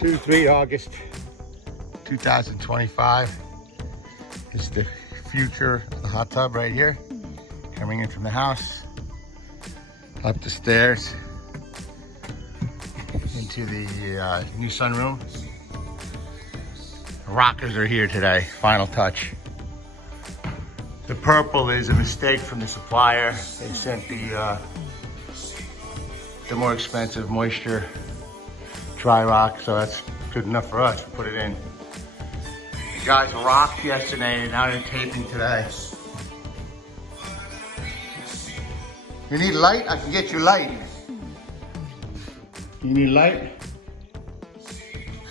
2-3 August 2025 is the future of the hot tub right here. Coming in from the house, up the stairs, into the new sunroom. The rockers are here today, final touch. The purple is a mistake from the supplier. They sent the more expensive moisture dry rock, so that's good enough for us to put it in. The guys rocked yesterday, and now they're taping today. You need light? I can get you light. You need light?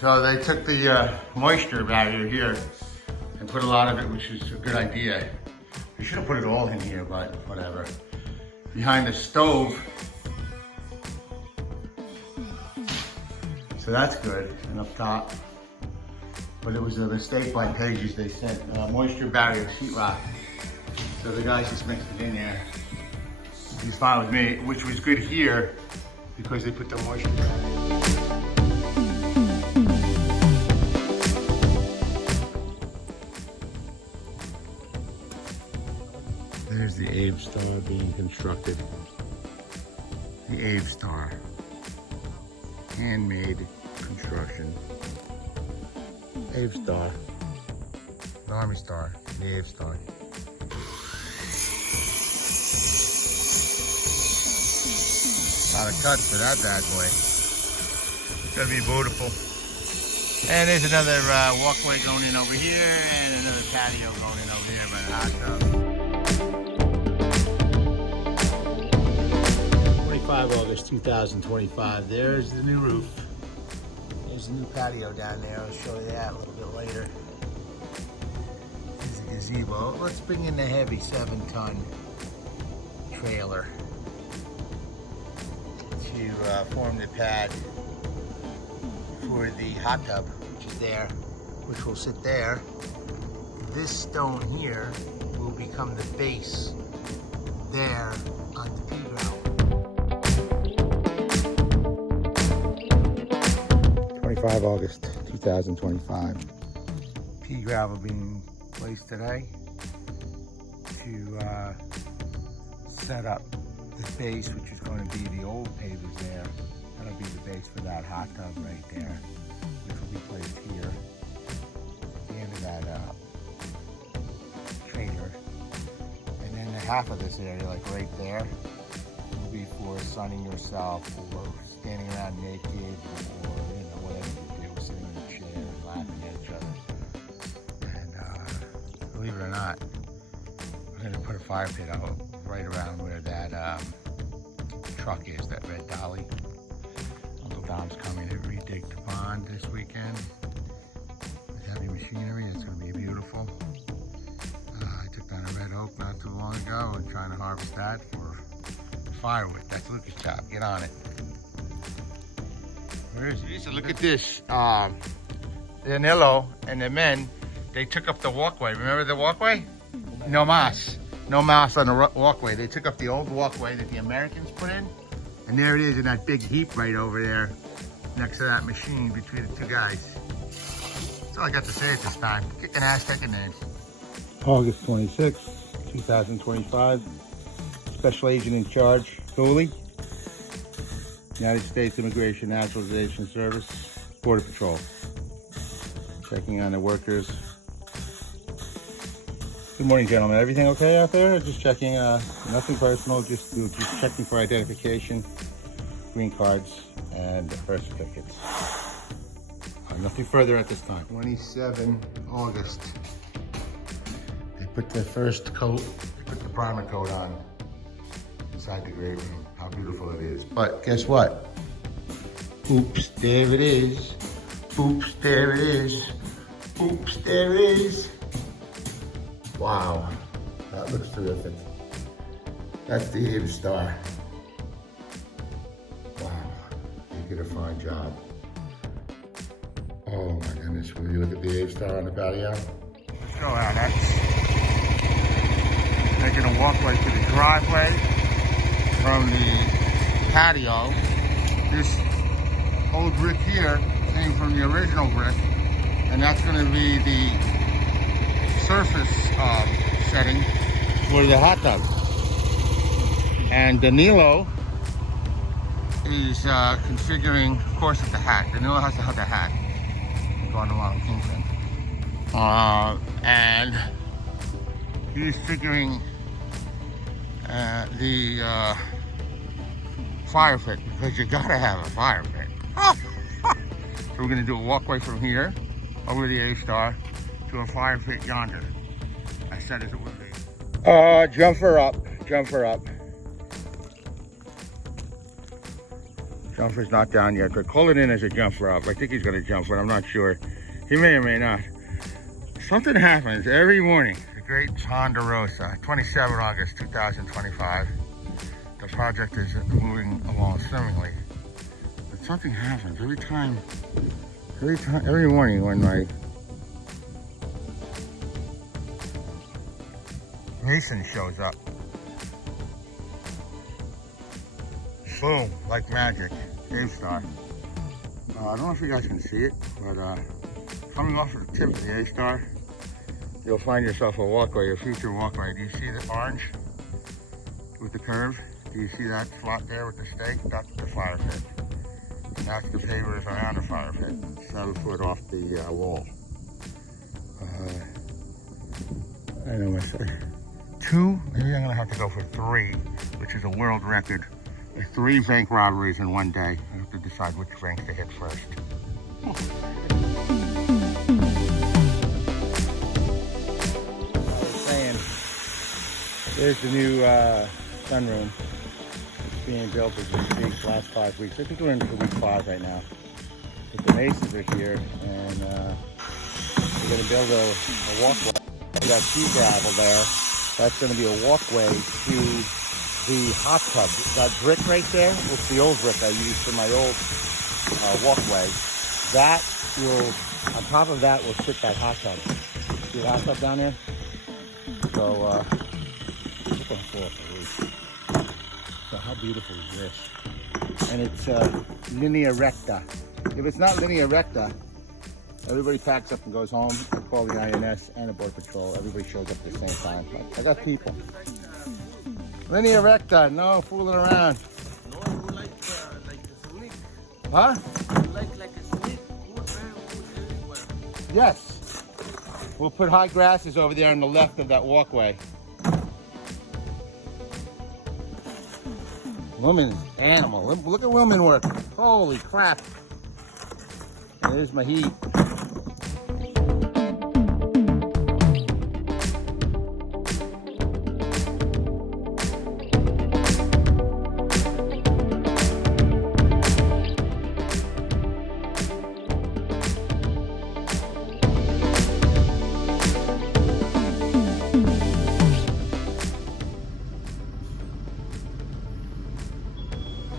So they took the moisture barrier here and put a lot of it, which is a good idea. You should have put it all in here, but whatever. Behind the stove. So that's good, and up top. But it was a mistake by Pages. They sent moisture barrier sheetrock. So the guys just mixed it in there. He's fine with me, which was good here because they put the moisture barrier. There's the Abe Star being constructed. The Abe Star. Handmade construction. Abe Star. The Army Star. The Abe Star. A lot of cuts for that bad boy. It's gonna be beautiful. And there's another walkway going in over here and another patio going in over here by the hot tub. 25 August 2025. There's the new roof. There's a new patio down there. I'll show you that a little bit later. There's a gazebo. Let's bring in the heavy 7-ton trailer to form the pad for the hot tub, which is there, which will sit there. This stone here will become the base there on the pea ground. 25 August 2025. Pea gravel being placed today to set up the base, which is going to be the old pavers there. That'll be the base for that hot tub right there, which will be placed here at the end of that trailer. And then the half of this area, like right there, will be for sunning yourself or standing around naked, or whatever you do, sitting in a chair and laughing at each other. And believe it or not, I'm gonna put a fire pit out right around where that truck is, that red dolly. Uncle Dom's coming to redig the pond this weekend with heavy machinery. It's gonna be beautiful. I took down a red oak not too long ago and trying to harvest that for firewood. That's Lucas' job. Get on it. Where is he? So look at this. Danilo and the men, they took up the walkway. Remember the walkway? No mas. No mas on the walkway. They took up the old walkway that the Americans put in. And there it is in that big heap right over there next to that machine between the two guys. That's all I got to say at this time. Kicking ass, taking names. August 26, 2025. Special Agent in Charge, Cooley. United States Immigration Naturalization Service, Border Patrol. Checking on the workers. Good morning, gentlemen. Everything okay out there? Just checking, nothing personal, just checking for identification, green cards, and birth certificates. Nothing further at this time. 27 August. They put the first coat, they put the primer coat on inside the great room. How beautiful it is. But guess what? Oops, there it is. Oops, there it is. Oops, there it is. Wow, that looks terrific. That's the Abe Star. Wow, you did a fine job. Oh my goodness, will you look at the Abe Star on the patio? Let's go out, that's making a walkway to the driveway from the patio. This old brick here came from the original brick, and that's going to be the surface setting for the hot tub. And Danilo is configuring, of course, it's the hat. Danilo has to have the hat. I'm going along Kingston. And he's figuring the fire pit, because you gotta have a fire pit. So we're gonna do a walkway from here over the A-Star to a fire pit yonder. I said as it would be. Jump her up. Jumper's not down yet, but call it in as a jumper up. I think he's gonna jump, but I'm not sure. He may or may not. Something happens every morning. The Great Ponderosa, 27 August 2025. The project is moving along swimmingly. But something happens every morning when my mason shows up. Boom, like magic. A-Star. I don't know if you guys can see it, but coming off of the tip of the A-Star, you'll find yourself a walkway, a future walkway. Do you see the orange with the curve? Do you see that slot there with the stake? That's the fire pit. And that's the pavers around the fire pit, 7 foot off the wall. I know myself. 2, maybe I'm gonna have to go for 3, which is a world record. 3 bank robberies in one day. I have to decide which bank to hit first. There's the new sunroom. It's being built as we speak, last 5 weeks. I think we're into week 5 right now. But the masons are here, and we're going to build a walkway. We got sea gravel there. That's going to be a walkway to the hot tub. That brick right there, it's the old brick I used for my old walkway. That will, on top of that, will sit that hot tub. See the hot tub down there? So, so how beautiful is this? And it's linea recta. If it's not linea recta, everybody packs up and goes home. I call the INS and the Border Patrol. Everybody shows up at the same time. I got people. Linea recta, no fooling around. No, you like a snake. Huh? You like a snake. Everywhere. Yes. We'll put high grasses over there on the left of that walkway. Woman, animal. Look at women work. Holy crap. There's my heat.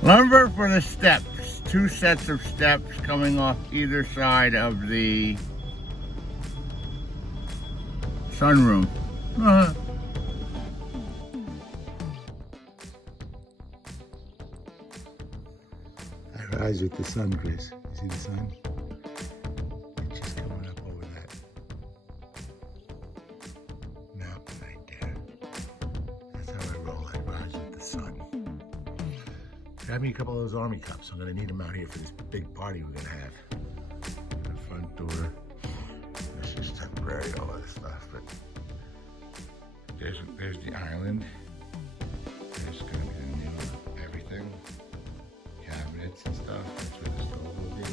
Lumber for the steps. 2 sets of steps coming off either side of the sunroom. I rise with the sun, Chris. You see the sun? It's just coming up over that mountain right there. That's how I roll. I rise with the sun. Grab me a couple of those army cups. I'm gonna need them out here for this big party we're gonna have. The front door. It's just temporary, all this stuff. But there's the island. There's gonna be the new everything, cabinets and stuff. That's where the stove will be.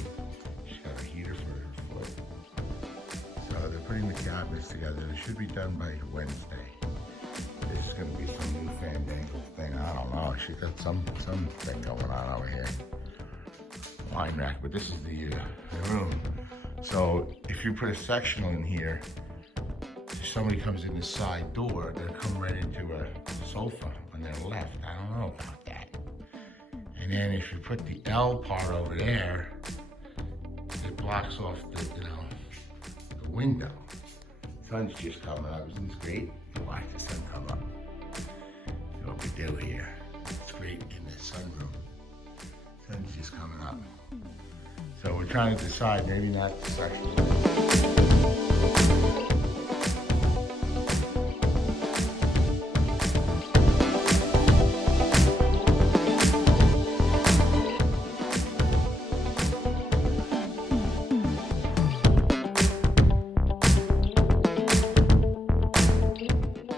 She's got a heater for her foot. So they're putting the cabinets together. It should be done by Wednesday. There's gonna be some new fandangle thing. I don't know. She got some thing going on over here. Wine rack, but this is the room. So if you put a sectional in here, if somebody comes in the side door, they'll come right into a sofa on their left. I don't know about that. And then if you put the L part over there, it blocks off the the window. Sun's just coming up. Isn't this great? Watch the sun come up. That's what we do here. It's great in the sunroom. Sun's just coming up. So we're trying to decide, maybe not this section.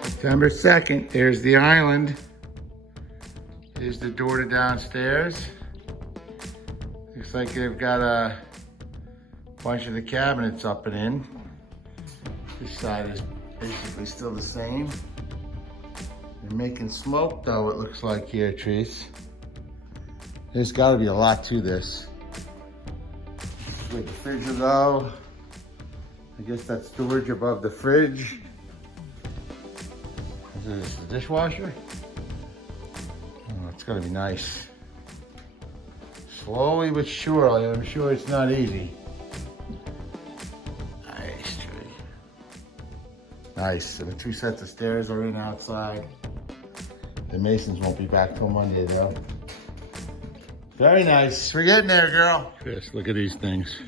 September 2nd, there's the island. Here's the door to downstairs. Looks like they've got a bunch of the cabinets up and in. This side is basically still the same. They're making smoke though, it looks like here, Trees. There's gotta be a lot to this. Where the fridge will go. I guess that's storage above the fridge. Is this the dishwasher? Oh, it's gonna be nice. Slowly but surely, I'm sure it's not easy. Nice tree. Nice, so the 2 sets of stairs are in outside. The masons won't be back till Monday though. Very nice, we're getting there, girl. Chris, look at these things.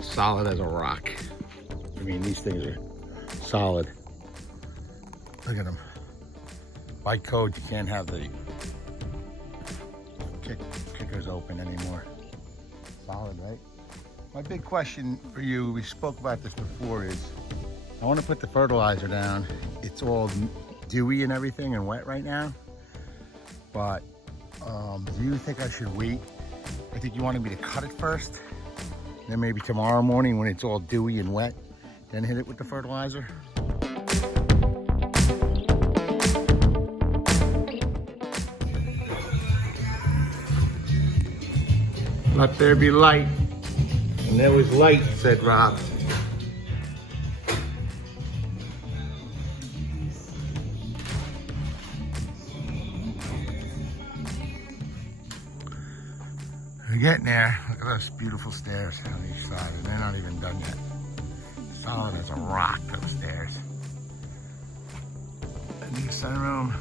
Solid as a rock. I mean, these things are solid. Look at them. By code, you can't have the kickers open anymore. Solid, right? My big question for you, we spoke about this before, is I want to put the fertilizer down. It's all dewy and everything and wet right now. But do you think I should wait? I think you wanted me to cut it first. Then maybe tomorrow morning when it's all dewy and wet, then hit it with the fertilizer. Let there be light. And there was light, said Rob. We're getting there. Look at those beautiful stairs on each side. And they're not even done yet. Solid as a rock, those stairs. The new sunroom.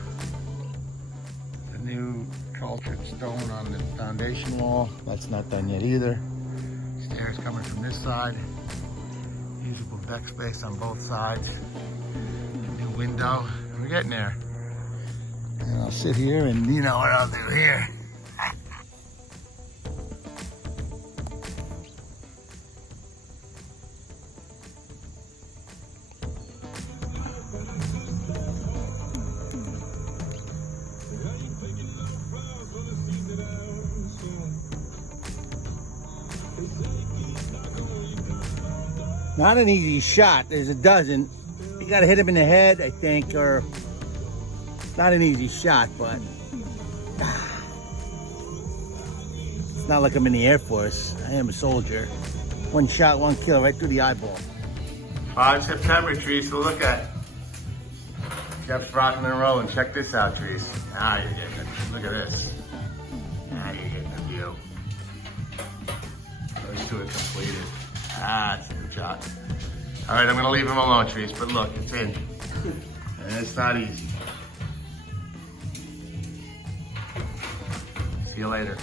The new cultured stone on the foundation wall. That's not done yet either. Stairs coming from this side. Usable deck space on both sides. New window. We're getting there. And I'll sit here and you know what I'll do here. Not an easy shot. There's a dozen. You gotta hit him in the head, I think, or not an easy shot, but it's not like I'm in the Air Force. I am a soldier. One shot, one kill, right through the eyeball. 5 September, Trees, to look at. Jeff's rocking and rolling. Check this out, Trees. Now you're getting it. Look at this. Now you're getting a view. Those two are completed. That's a good shot. All right, I'm gonna leave him alone, Trees, but look, it's in. And it's not easy. See you later.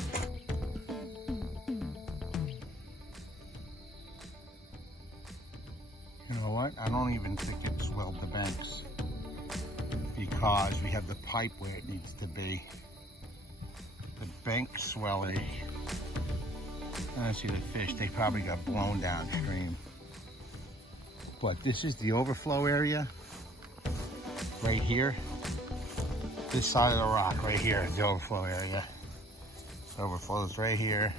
You know what? I don't even think it swelled the banks because we have the pipe where it needs to be. The bank swelling. I see the fish, they probably got blown downstream. But this is the overflow area, right here. This side of the rock right here is the overflow area. It overflows right here,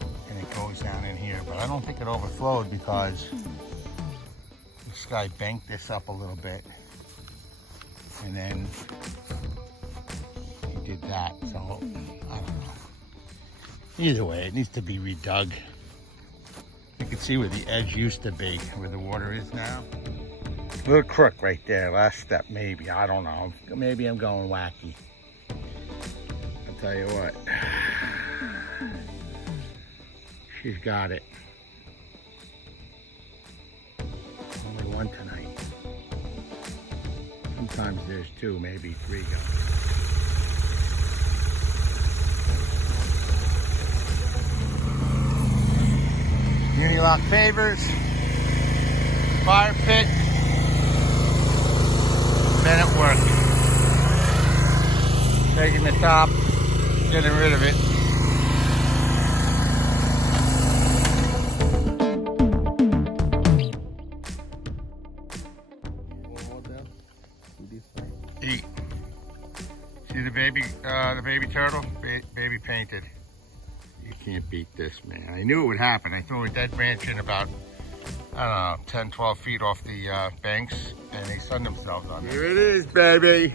and it goes down in here. But I don't think it overflowed because this guy banked this up a little bit. And then he did that, so I don't know. Either way, it needs to be redug. You can see where the edge used to be, where the water is now. A little crook right there, last step maybe, I don't know. Maybe I'm going wacky. I'll tell you what. She's got it. Only one tonight. Sometimes there's 2, maybe 3 going. semi-lock pavers, fire pit, men at work. Taking the top, getting rid of it. Eat. See the baby turtle? Baby painted. You can't beat this, man. I knew it would happen. I threw a dead branch in about, I don't know, 10, 12 feet off the banks, and they sunned themselves on it. Here it is, baby.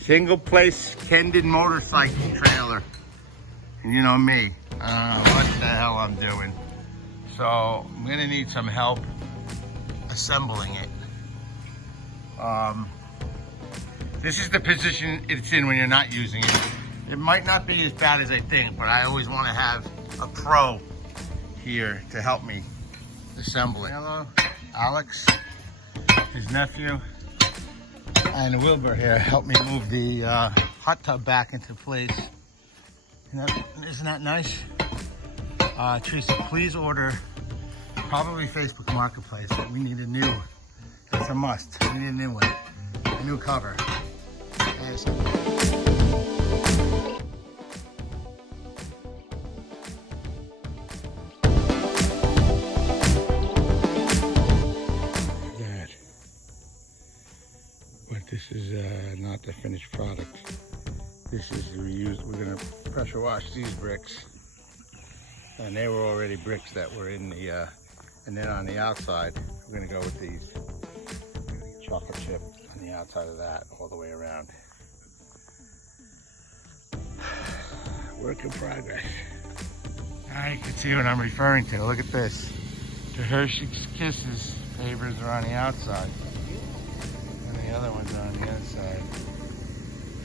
Single place Kendon motorcycle trailer. And you know me, what the hell I'm doing. So I'm gonna need some help assembling it. This is the position it's in when you're not using it. It might not be as bad as I think, but I always want to have a pro here to help me assemble it. Hello, Alex, his nephew, and Wilbur here helped me move the hot tub back into place. Isn't that nice? Teresa, please order, probably Facebook Marketplace. We need a new, it's a must. We need a new one, a new cover. Yes. But this is not the finished product. This is reused. We're gonna pressure wash these bricks, and they were already bricks that were in the. And then on the outside, we're gonna go with these chocolate chip on the outside of that, all the way around. Work in progress. Now you can see what I'm referring to. Look at this. The Hershey's Kisses pavers are on the outside, and the other ones are on the inside.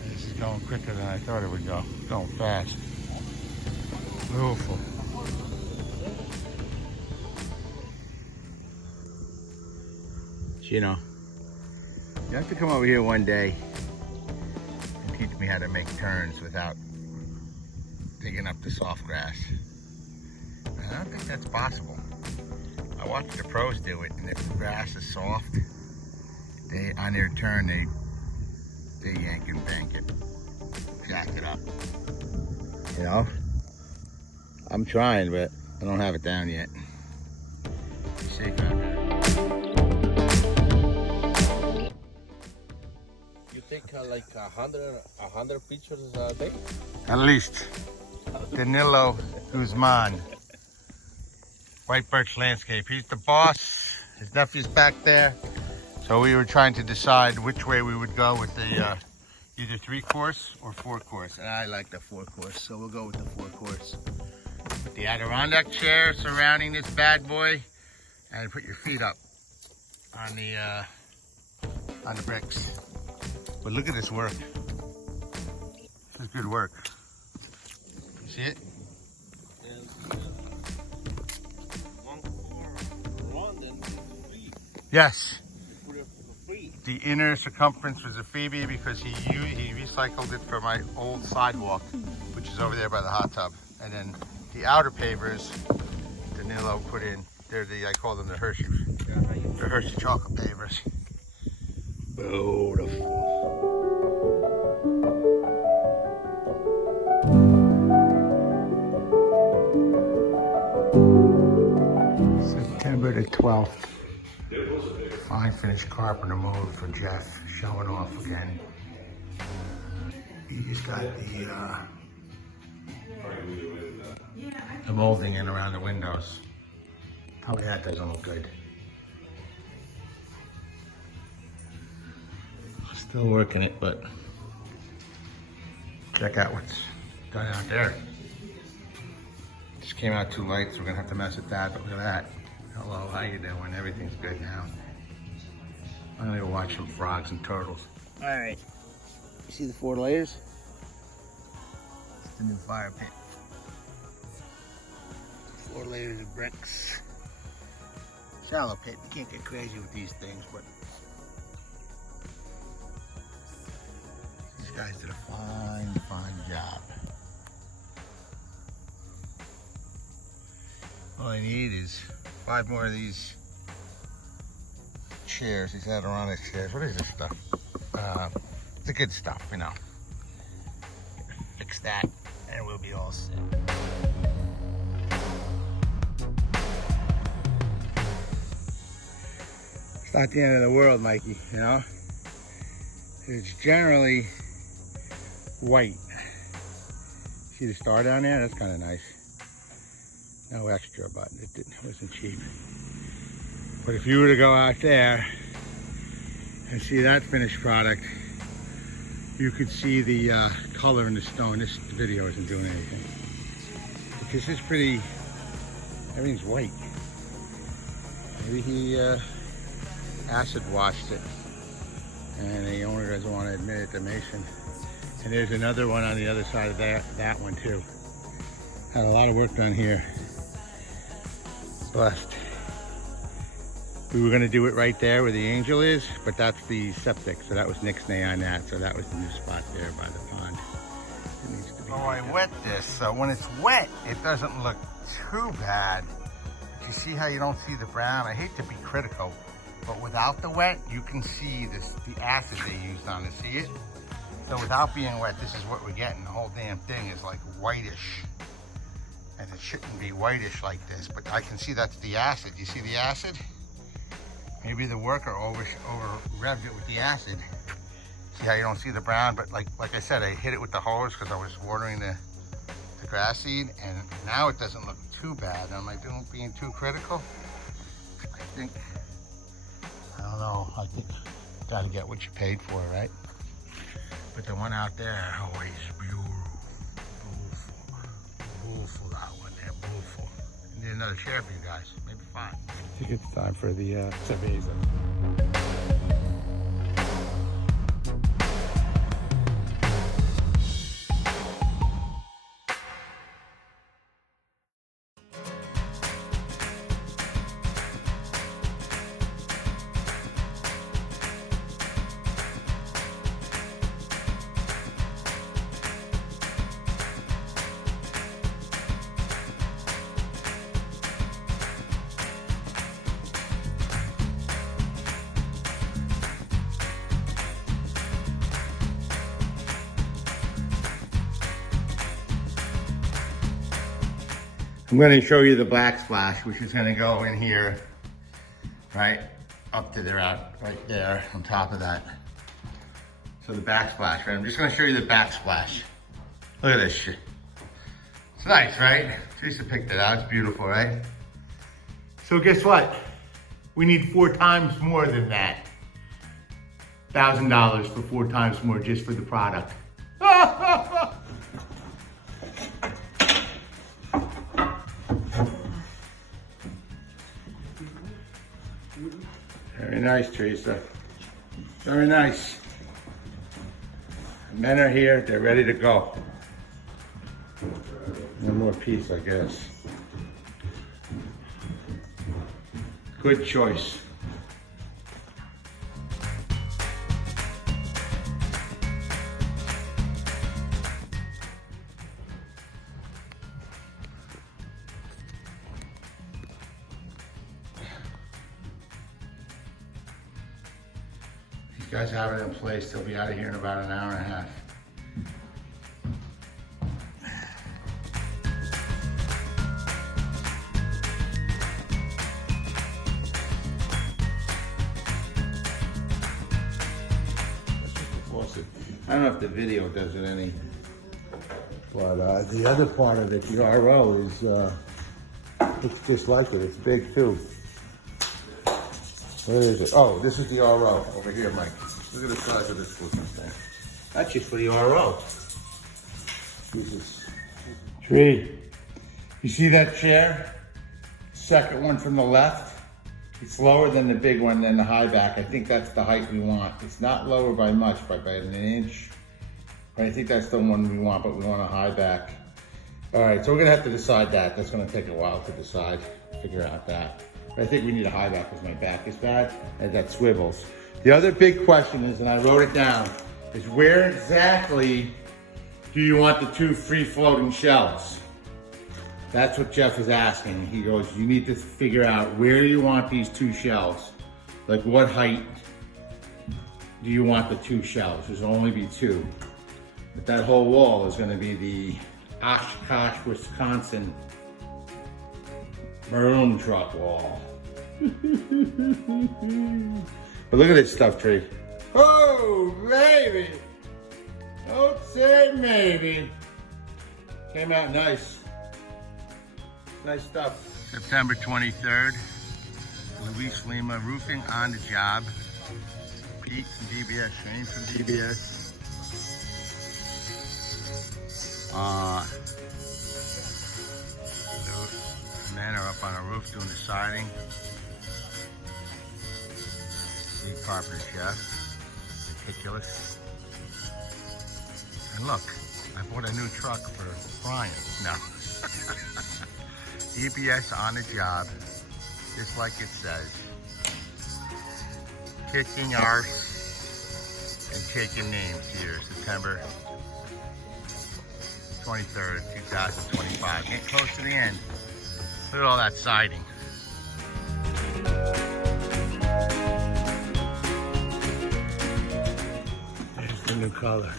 This is going quicker than I thought it would go. It's going fast. Beautiful. You know, you have to come over here one day and teach me how to make turns without digging up the soft grass. I don't think that's possible. I watched the pros do it, and if the grass is soft, they on their turn they yank and bank it, jack it up. You know, I'm trying, but I don't have it down yet. Be safe out there. You take like 100 pictures a day? At least. Danilo Guzman, White Birch Landscape. He's the boss. His nephew's back there. So we were trying to decide which way we would go with the either 3-course or 4-course. And I like the 4-course, so we'll go with the 4-course. Put the Adirondack chair surrounding this bad boy, and put your feet up on the bricks. But look at this work. This is good work. See it? Yes. The inner circumference was a freebie because he recycled it for my old sidewalk, which is over there by the hot tub. And then the outer pavers, Danilo put in. They're I call them the Hershey chocolate pavers. Beautiful. September the 12th. Fine finished carpenter mode for Jeff, showing off again. He just got the molding in around the windows. Probably that doesn't look good. Still working it, but check out what's done out there. Just came out too light, so we're gonna have to mess with that, but look at that. Hello, how you doing? Everything's good now. I'm gonna go watch some frogs and turtles. All right, you see the 4 layers? It's the new fire pit. 4 layers of bricks. Shallow pit, you can't get crazy with these things, but these guys did a fine job. All I need is 5 more of these chairs, these Alary chairs. What is this stuff? The good stuff, you know. Fix that and we'll be all set. It's not the end of the world, Mikey, you know? It's generally white. See the star down there? That's kind of nice. No extra, but it wasn't cheap. But if you were to go out there and see that finished product, you could see the color in the stone. This video isn't doing anything. But this is pretty, everything's white. Maybe he acid washed it and the owner doesn't want to admit it to Mason. And there's another one on the other side of that one too. Had a lot of work done here. But we were going to do it right there where the angel is, but that's the septic, so that was nixnay on that, so that was the new spot there by the pond. It needs to be I wet this, so when it's wet, it doesn't look too bad. But you see how you don't see the brown? I hate to be critical, but without the wet, you can see the acid they used on it. See it? So without being wet, this is what we're getting. The whole damn thing is like whitish. And it shouldn't be whitish like this, but I can see that's the acid. You see the acid? Maybe the worker over revved it with the acid. See how you don't see the brown? But like I said, I hit it with the hose because I was watering the grass seed, and now it doesn't look too bad. Am I being too critical? I don't know. I think you gotta get what you paid for, right? But the one out there, oh, he's beautiful. Beautiful, that one there, beautiful. I need another chair for you guys, maybe 5. I think it's time for the cerveza. I'm going to show you the backsplash, which is going to go in here, right up to there, right there on top of that. So the backsplash, right? I'm just going to show you the backsplash. Look at this shit. It's nice, right? Teresa picked it out. It's beautiful, right? So guess what? We need 4 times more than that. $1,000 for 4 times more just for the product. Very nice, Teresa. Very nice. Men are here, they're ready to go. One more piece, I guess. Good choice. You guys have it in place. They'll be out of here in about an hour and a half. That's just the faucet. I don't know if the video does it any, but the other part of it, the RO, is looks just like it. It's big too. Where is it? Oh, this is the RO over here, Mike. Look at the size of this looking thing. That's just for the RO. Jesus. Tree. You see that chair? Second one from the left. It's lower than the big one, than the high back. I think that's the height we want. It's not lower by much, by about an inch. But I think that's the one we want, but we want a high back. All right, so we're gonna have to decide that. That's gonna take a while to decide, figure out that. But I think we need a high back because my back is bad and that swivels. The other big question is, and I wrote it down, is where exactly do you want the 2 free floating shelves? That's what Jeff is asking. He goes, you need to figure out where you want these 2 shelves. Like what height do you want the 2 shelves? There's only be 2. But that whole wall is gonna be the Oshkosh, Wisconsin maroon truck wall. But look at this stuff tree. Oh, baby. Don't say maybe. Came out nice. Nice stuff. September 23rd, Luis Lima roofing on the job. Pete from DBS, Shane from DBS. The men are up on a roof doing the siding. Lead carpenter chef, meticulous. And look, I bought a new truck for Brian. No. DBS on the job, just like it says. Kicking arse and taking names here, September 23rd, 2025. Getting close to the end. Look at all that siding. There's the new color.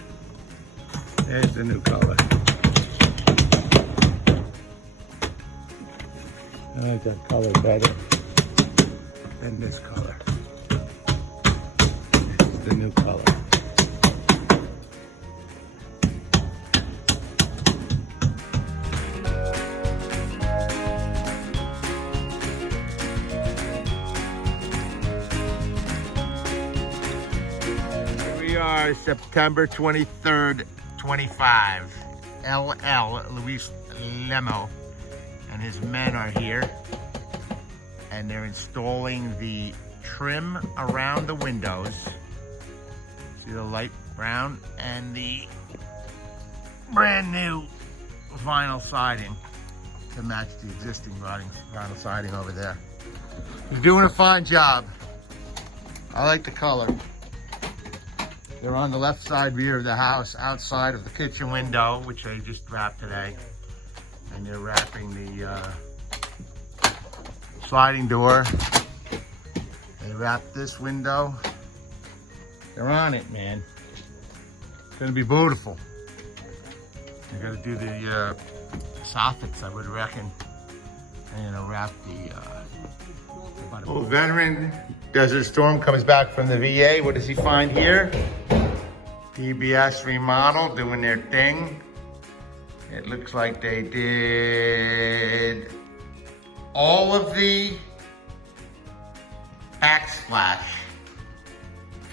There's the new color. I like that color better than this color. This is the new color. Here we are, September 23rd, 25. LL, Luis Lemo, and his men are here, and they're installing the trim around the windows. See the light brown and the brand new vinyl siding to match the existing vinyl siding over there. He's doing a fine job. I like the color. They're on the left side rear of the house, outside of the kitchen window, which they just wrapped today. And they're wrapping the sliding door. They wrapped this window. They're on it, man. It's gonna be beautiful. They gotta do the soffits, I would reckon. And, you know, wrap the... Oh, veteran Desert Storm comes back from the VA. What does he find here? DBS remodel, doing their thing. It looks like they did all of the backsplash,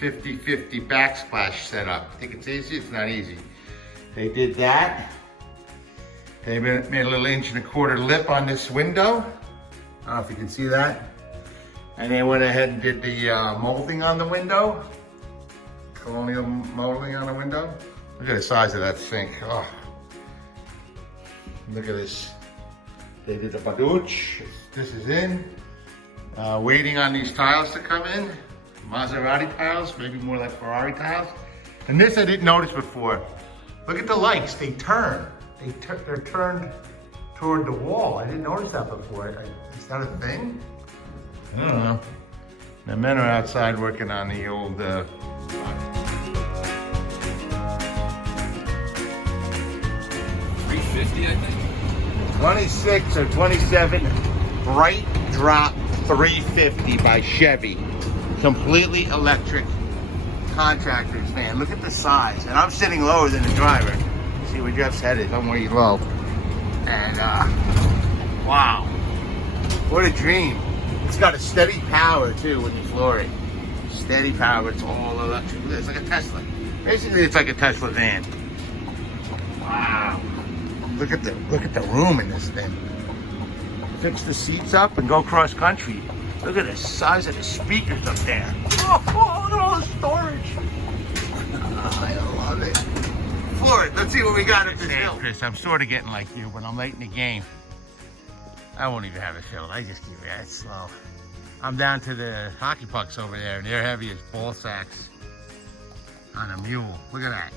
50-50 backsplash setup. Think it's easy? It's not easy. They did that. They made a little 1.25 inch lip on this window. I don't know if you can see that. And they went ahead and did the molding on the window. Colonial molding on the window. Look at the size of that sink. Oh. Look at this. They did a badouche. This is in. Waiting on these tiles to come in. Maserati tiles, maybe more like Ferrari tiles. And this I didn't notice before. Look at the lights, they turn. They're turned toward the wall. I didn't notice that before. Is that a thing? I don't know. The men are outside working on the old 350, I think. 26 or 27 Bright Drop 350 by Chevy. Completely electric contractor's van. Look at the size. And I'm sitting lower than the driver. See where Jeff's headed. I'm way low. And wow. What a dream. It's got a steady power too when you floor it. Steady power, it's all electric. It's like a Tesla. Basically it's like a Tesla van. Wow. Look at the room in this thing. Fix the seats up and go cross country. Look at the size of the speakers up there. Oh, look at all the storage. I love it. Floor it. Let's see what we got at this hill. Chris, I'm sort of getting like you when I'm late in the game. I won't even have a fill. I just keep it that slow. I'm down to the hockey pucks over there, and they're heavy as ball sacks on a mule. Look at that.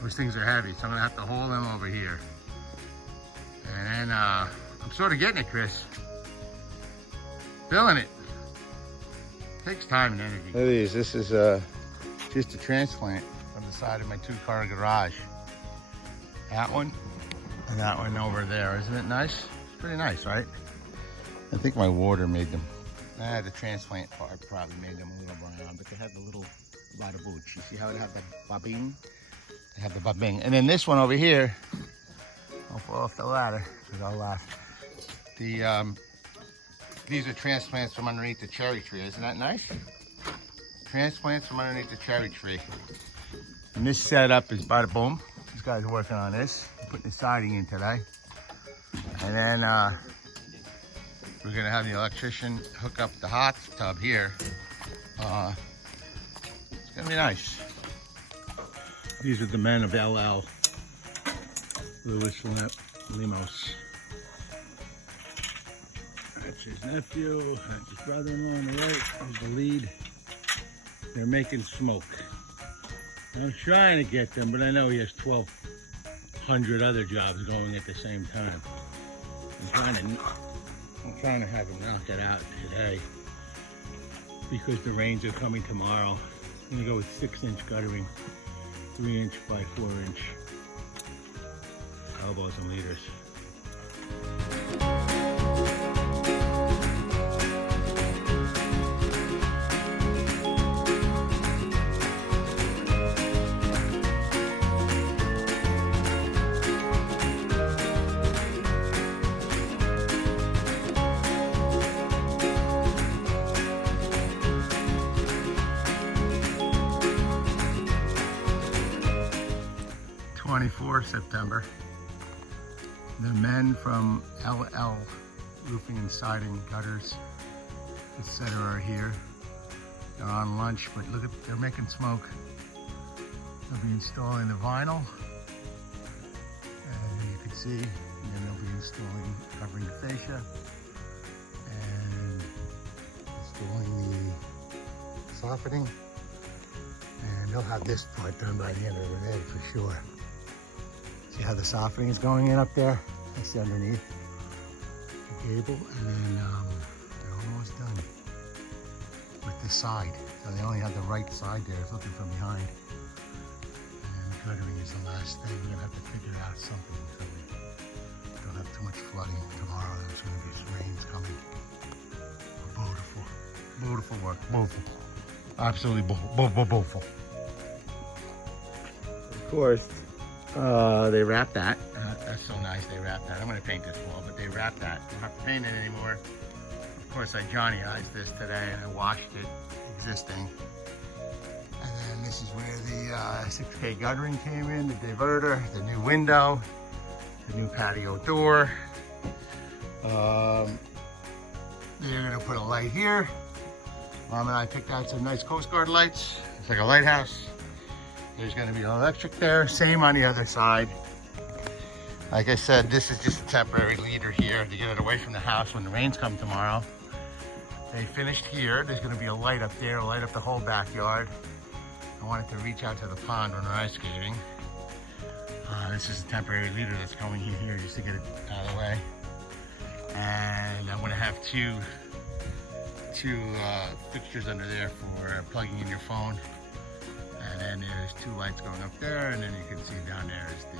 Those things are heavy, so I'm gonna have to hold them over here. And then I'm sort of getting it, Chris. Feeling it. Takes time and energy. Look at these. This is just a transplant on the side of my 2-car garage. That one and that one over there. Isn't it nice? It's pretty nice, right? I think my water made them. The transplant part probably made them a little brown, but they have the little bada-booch. You see how they have the babing? They have the babing. And then this one over here, I'll fall off the ladder because I'll laugh. These are transplants from underneath the cherry tree. Isn't that nice? Transplants from underneath the cherry tree. And this setup is bada boom. These guys are working on this. I'm putting the siding in today. And then we're gonna have the electrician hook up the hot tub here. It's gonna be nice. These are the men of LL. Louis Limos. That's his nephew, that's his brother-in-law on the right, he's the lead. They're making smoke. I'm trying to get them, but I know he has 1,200 other jobs going at the same time. I'm trying to have him knock it out today because the rains are coming tomorrow. I'm gonna go with 6-inch guttering, 3-inch by 4-inch elbows and leaders. 24th September. The men from LL Roofing and Siding, Gutters, etc. are here. They're on lunch, but look at, they're making smoke. They'll be installing the vinyl, and you can see, and then they'll be installing, covering the fascia, and installing the softening, and they'll have this part done by the end of the day for sure. See how the softening is going in up there? That's underneath the gable, and then they're almost done with the side. So they only have the right side there, it's looking from behind. And then the guttering is the last thing. We're gonna have to figure out something so we don't have too much flooding tomorrow. There's gonna be some rains coming. Beautiful, beautiful work, beautiful. Absolutely beautiful. Of course, they wrapped that. That's so nice, they wrapped that. I'm gonna paint this wall, but they wrapped that. I don't have to paint it anymore. Of course, I Johnny-ized this today and I washed it existing. And then this is where the 6K guttering came in, the diverter, the new window, the new patio door. They're gonna put a light here. Mom and I picked out some nice Coast Guard lights. It's like a lighthouse. There's gonna be an electric there, same on the other side. Like I said, this is just a temporary leader here to get it away from the house when the rains come tomorrow. They finished here. There's gonna be a light up there, light up the whole backyard. I wanted to reach out to the pond when we're ice skating. This is a temporary leader that's going in here just to get it out of the way. And I'm gonna have two fixtures under there for plugging in your phone. And then there's 2 lights going up there, and then you can see down there is the